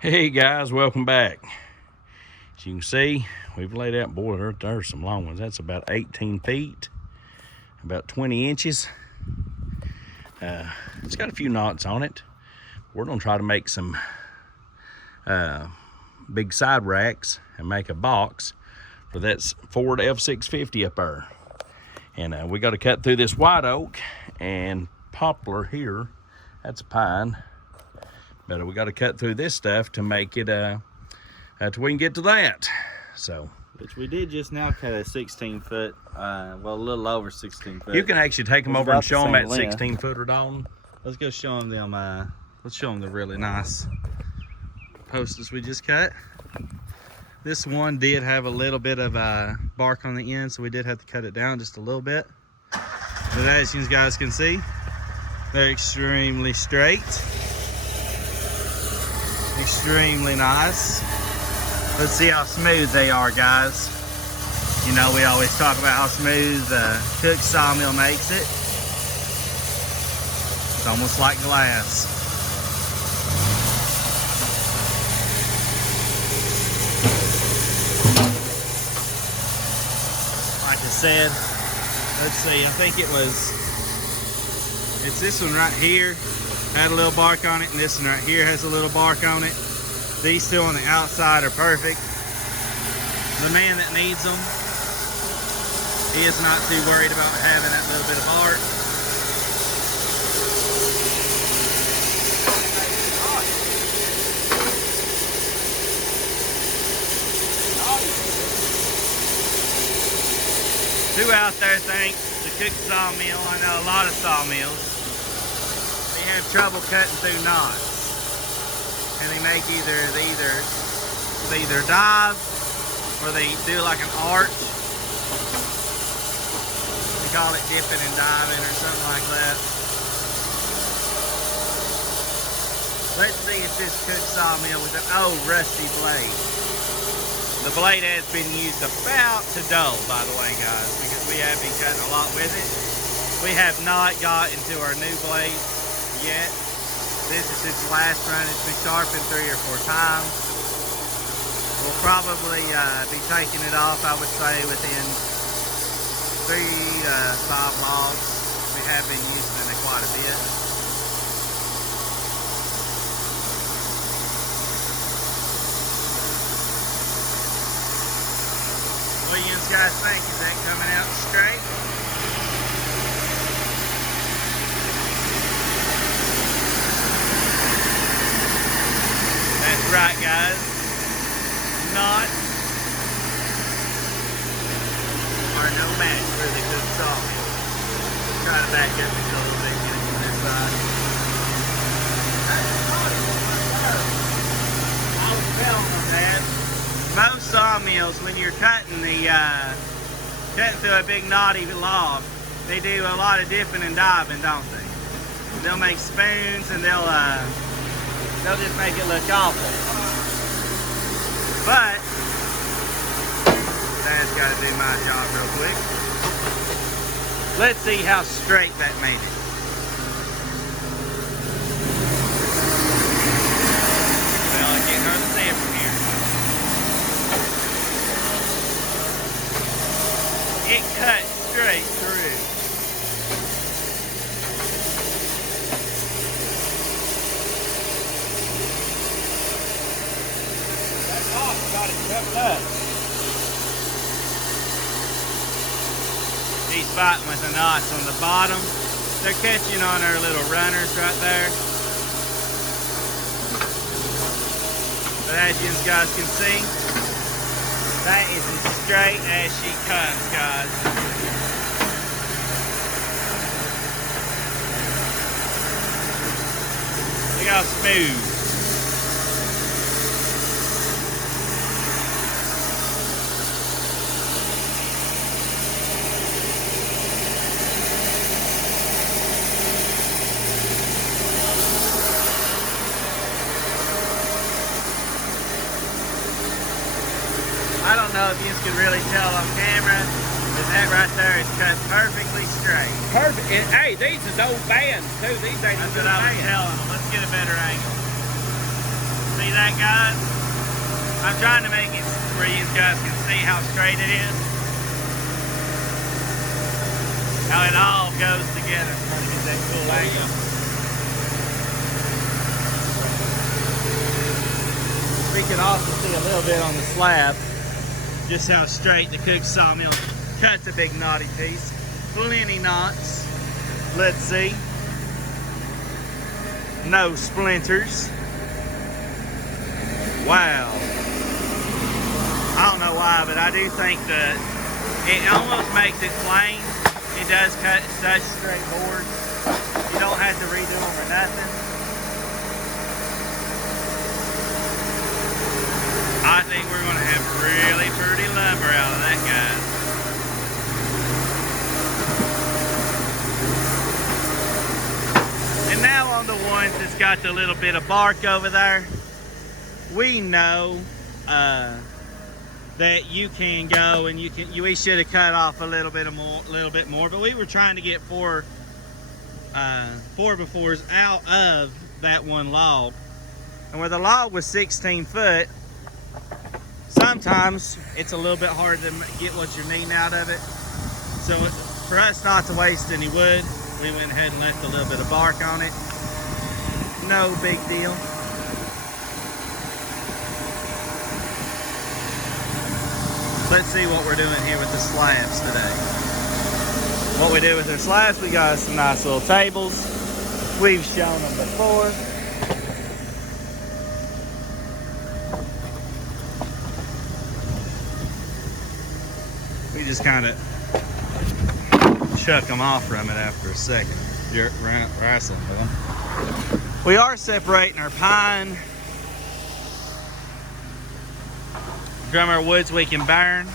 Hey guys, welcome back. As you can see, we've laid out, boy, there's some long ones. That's about 18 feet, about 20 inches. It's got a few knots on it. We're gonna try to make some big side racks and make a box for that Ford F650 up there. And we got to cut through this white oak and poplar here. That's a pine. But we got to cut through this stuff to make it till we can get to that. So, which we did just now, cut a 16 foot, well, a little over 16 foot. You can actually take them over and show them that 16 footer, Dalton. Let's go show them let's show them the really nice posters we just cut. This one did have a little bit of bark on the end, so we did have to cut it down just a little bit. But as you guys can see, they're extremely straight. Extremely nice. Let's see how smooth they are, guys. You know, we always talk about how smooth Cook Sawmill makes it. It's almost like glass. Like I said, let's see, I think it's this one right here. Had a little bark on it, and this one right here has a little bark on it. These two on the outside are perfect. The man that needs them, he is not too worried about having that little bit of bark. Who out there thinks the Cook Sawmill, I know a lot of sawmills, have trouble cutting through knots, and they make they either dive or they do like an arch. They call it dipping and diving or something like that. Let's see if this Cook Sawmill with an old rusty blade. The blade has been used about to dull, by the way, guys, because we have been cutting a lot with it. We have not got into our new blade yet. This is its last run. It's been sharpened 3 or 4 times. We'll probably be taking it off, I would say, within 3 to 5 logs. We have been using it quite a bit. What do you guys think? Is that coming out straight? Right, guys, knots are no match for the Cook Sawmill. Try to back up just a little bit, get it from this side. I was telling them that most sawmills, when you're cutting through a big knotty log, they do a lot of dipping and diving, don't they? They'll make spoons and they'll just make it look awful. But Dad's got to do my job real quick. Let's see how straight that made it. Well, I can't hardly see it from here. It cut straight through. Got it covered up. He's fighting with the knots on the bottom. They're catching on our little runners right there. But as you guys can see, that is as straight as she comes, guys. Look how smooth. I don't know if you can really tell on camera, but that right there is cut perfectly straight. Perfect. And, hey, these is old bands too. These ain't That's what I was telling them. Let's get a better angle. See, that, guys? I'm trying to make it where you guys can see how straight it is. How it all goes together. I'm trying to get that cool angle. We can also see a little bit on the slab just how straight the cook sawmill cuts a big knotty piece. Plenty knots. Let's see. No splinters. Wow. I don't know why, but I do think that it almost makes it plain. It does cut such straight boards. You don't have to redo them or nothing. I think we're going to have really pretty lumber out of that, guys. And now on the ones that's got the little bit of bark over there, we know that you can go and we should have cut off a little bit more, but we were trying to get four befores out of that one log. And where the log was 16 foot, sometimes it's a little bit hard to get what you're needing out of it. So for us not to waste any wood, we went ahead and left a little bit of bark on it. No big deal. Let's see what we're doing here with the slabs today. What we do with our slabs, we got some nice little tables. We've shown them before. We just kind of chuck them off from it after a second. You're wrestling with them. We are separating our pine from our woods we can burn.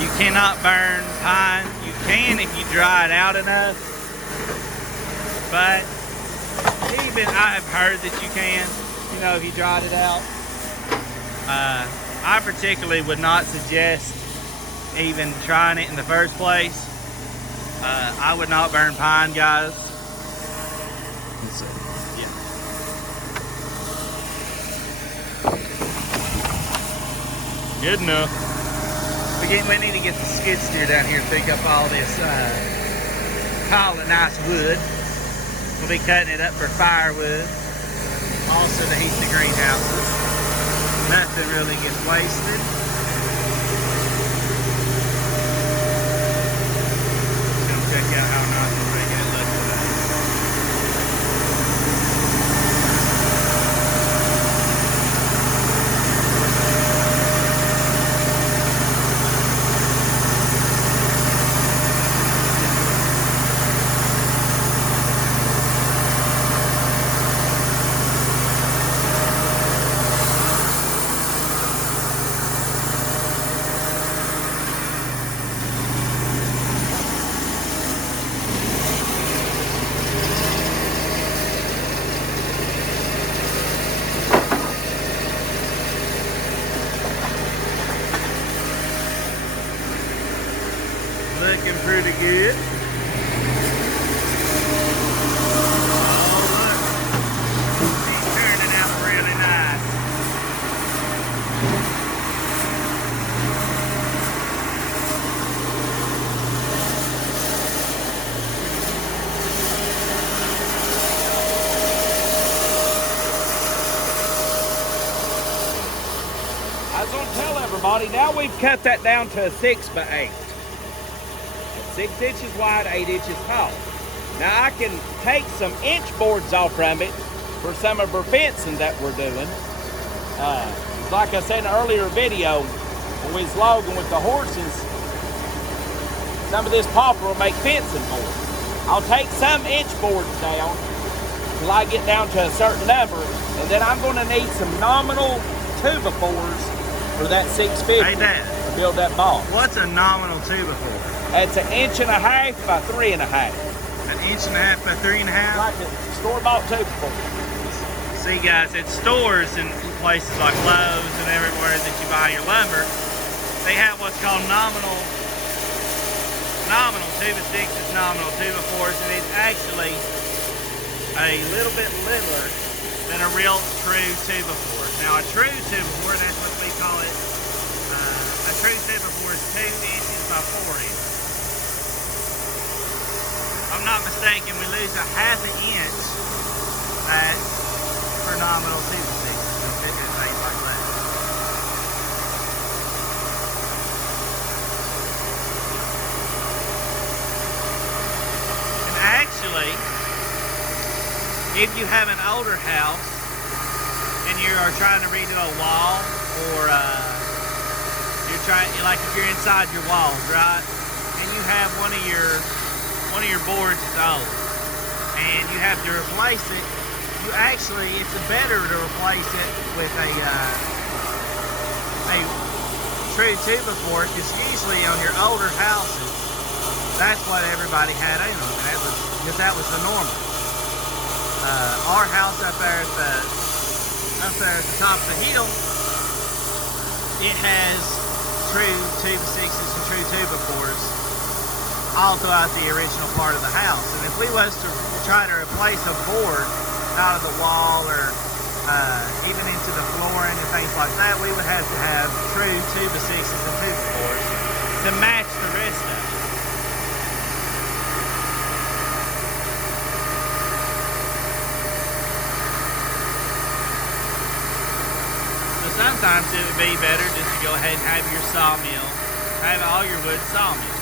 You cannot burn pine. You can if you dry it out enough. But even I have heard that you can, you know, if you dried it out. I particularly would not suggest even trying it in the first place. I would not burn pine, guys. Let's see. Yeah. Good enough. We need to get the skid steer down here to pick up all this pile of nice wood. We'll be cutting it up for firewood. Also to heat the greenhouses. Nothing really gets wasted. Just gonna check out how nice and big it looks today. Looking pretty good. Oh, look. He's turning out really nice. I was going to tell everybody, now we've cut that down to a 6x8. 6 inches wide, 8 inches tall. Now I can take some inch boards off from it for some of our fencing that we're doing. Like I said in an earlier video, when we was logging with the horses, some of this poplar will make fencing boards. I'll take some inch boards down till I get down to a certain number, and then I'm going to need some nominal 2x4s for that 650 Hey, Dad, to build that box. what's a nominal 2x4? It's 1.5 inches by 3.5. 1.5 inches by 3.5? Like a store-bought 2x4. See, guys, at stores and places like Lowe's and everywhere that you buy your lumber, they have what's called nominal 2x6s, nominal 2x4s, and it's actually a little bit littler than a real true 2x4. Now a true 2x4, that's what we call it. A true 2x4 is 2 inches by 4 inches. If I'm not mistaken, we lose a ½ inch at phenomenal 2x6s and things like that. And actually, if you have an older house and you are trying to redo a wall, or you're trying, like if you're inside your walls, right, and you have one of your boards is old and you have to replace it, you actually, it's better to replace it with a true 2x4, because usually on your older houses, that's what everybody had in them, because that was the normal. Our house up there at the top of the hill, it has true 2x6s and true 2x4s all throughout the original part of the house. And if we was to try to replace a board out of the wall, or even into the flooring and things like that, we would have to have true 2x6s and 2x4s to match the rest of it. Sometimes it would be better just to go ahead and have your sawmill, have all your wood sawmill.